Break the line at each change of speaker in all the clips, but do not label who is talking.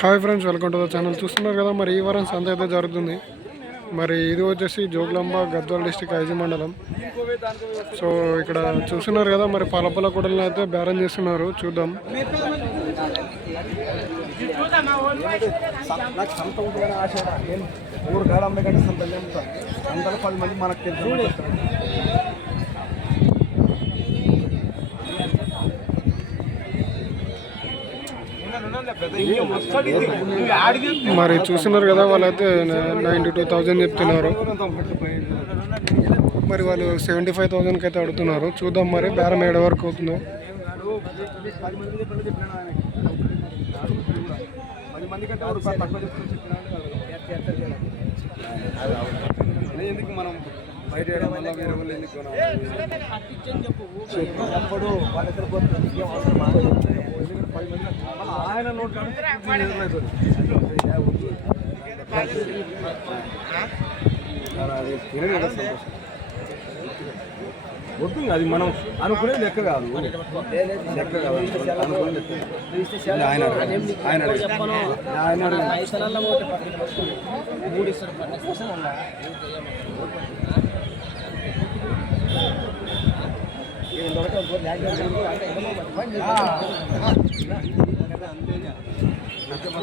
Hi friends welcome to the channel. చూస్తున్నారు కదా మరి ఈ వారం సంత అయితే జరుగుతుంది. మరి ఇది వచ్చేసి జోగులాంబ గద్వాల డిస్టిక్ ఐజీ మండలం. సో ఇక్కడ చూస్తున్నారు కదా మరి పాలపల్ల కూడలను అయితే బేరం చేస్తున్నారు. చూద్దాం.
ఊరు గాడ అమ్మే కంటే సంత చెప్తా పది మంది మనకు తెలుసు
మరి చూస్తున్నారు కదా వాళ్ళైతే నైంటీ టూ థౌజండ్ చెప్తున్నారు. మరి వాళ్ళు సెవెంటీ ఫైవ్ థౌజండ్కి అయితే అడుగుతున్నారు. చూద్దాం మరి బేరం ఏడు వరకు అవుతుందో.
మంది కంటే తక్కువ ఎందుకు మనం బయట మళ్ళీ ఆయన నోట్ వద్దు. అది మనం అనుకునేది లెక్క కాదు. లెక్క కాదు అనుకునేది లెక్క. ఆయన. ఆయన. ఆయన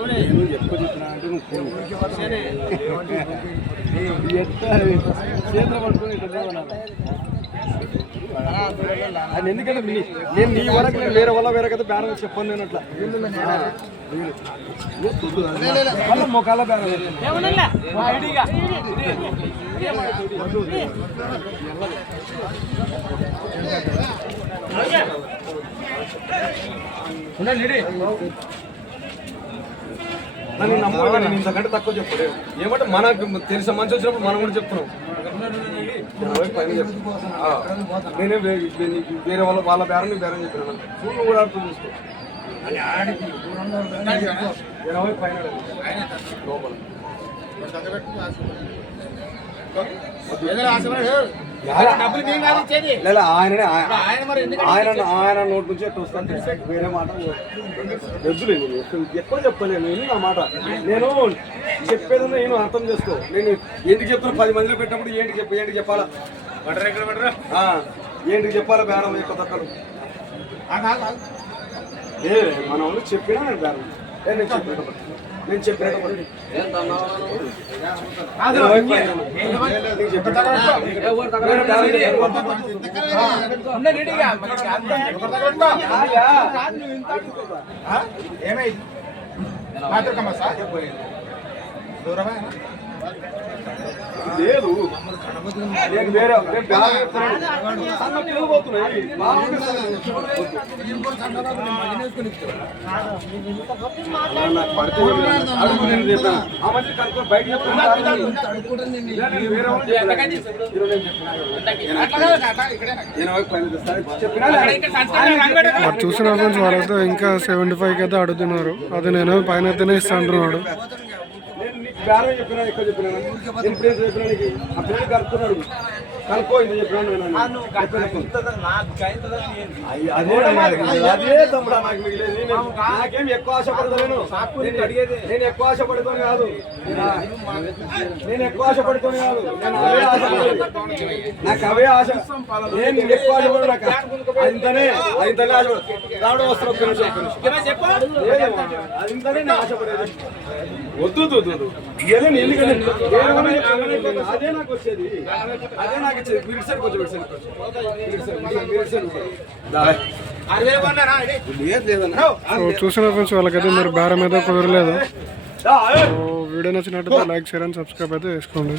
నేను ఎక్కువ చెప్పినా అంటే నువ్వు చేతులు అది ఎందుకంటే నీ- నేను నీ వరకు నేను వేరే వల్ల వేరే కదా బేరం చెప్పాను నేను అట్లా. మళ్ళీ మొక్కల బేరం నన్ను నమ్మకం నేను ఇంతకంటే తక్కువ చెప్పలేదు ఏమంటే మనకు తెలిసిన మంచి వచ్చినప్పుడు మనం కూడా చెప్తున్నాం. నేనే వేరే వాళ్ళ వాళ్ళ బేరం నీ బేరం చెప్పినాను నువ్వు కూడా అర్థం చేసుకో. ఇరవై పైన లోపల. ఆయననే ఆయన ఆయన ఆయన నోట్ నుంచి ఎట్లా వస్తాను? వేరే మాట వద్దులే నేను ఎక్కువ- చెప్పలేను. నేను నా మాట? నేను చెప్పేది నేను అర్థం చేసుకో. నేను ఎందుకు చెప్తున్నా పది మందిలో పెట్టినప్పుడు ఏంటి చెప్ప ఏంటి చెప్పాలా? ఏంటి చెప్పాలా బేరం ఎక్కువ తక్కలు ఏ మన వాళ్ళు చెప్పినా నేను బేరం. నేను చెప్పేటప్పుడు నేను చెప్పేటప్పుడు ఇరవై పైన. నేను చెప్పేటప్పుడు. లేదు. నేను వేరే నేను బేరం చెప్తున్నాను. సన్న పిల్లలు పోతున్నాయి. ఆ మధ్య కనుక్కొని బయట?
మరి చూసిన ఫ్రెండ్స్ వాళ్ళైతే ఇంకా సెవెంటీ ఫైవ్కి అయితే అడుగుతున్నారు. అది నేను పైన అయితేనే ఇస్తా అంటున్నాడు
బేరం చెప్పినా ఎక్కువ చెప్పినా నేను ప్లేస్ చెప్పినా ఆ ప్లేస్ కలుపుతున్నాడు. అదే తమ్ముడా నాకు మిగిలేదు. నాకేం ఎక్కువ ఆశపడతాను నేను. ఎక్కువ ఆశపడుతాను కాదు. నేను ఎక్కువ ఆశపడుతాను కాదు. నాకు అవే ఆశ. నేను ఎక్కువ ఆశపడు నాకు. అంతనే అంతనే ఆశపడు రావడం వస్తారు ఒక్క నిమిషం ఒక్క నిమిషం. లేదమ్మా, అంతనే నేను ఆశపడేది వద్దు. ఇదే. అదే నాకు వచ్చేది. అదే నాకు
చూసిన ఫ్రెండ్స్ వాళ్ళకైతే మరి బేరం అయితే కుదరలేదు. వీడియో నచ్చినట్టయితే లైక్ షేర్ అండ్ సబ్స్క్రైబ్ అయితే చేసుకోండి.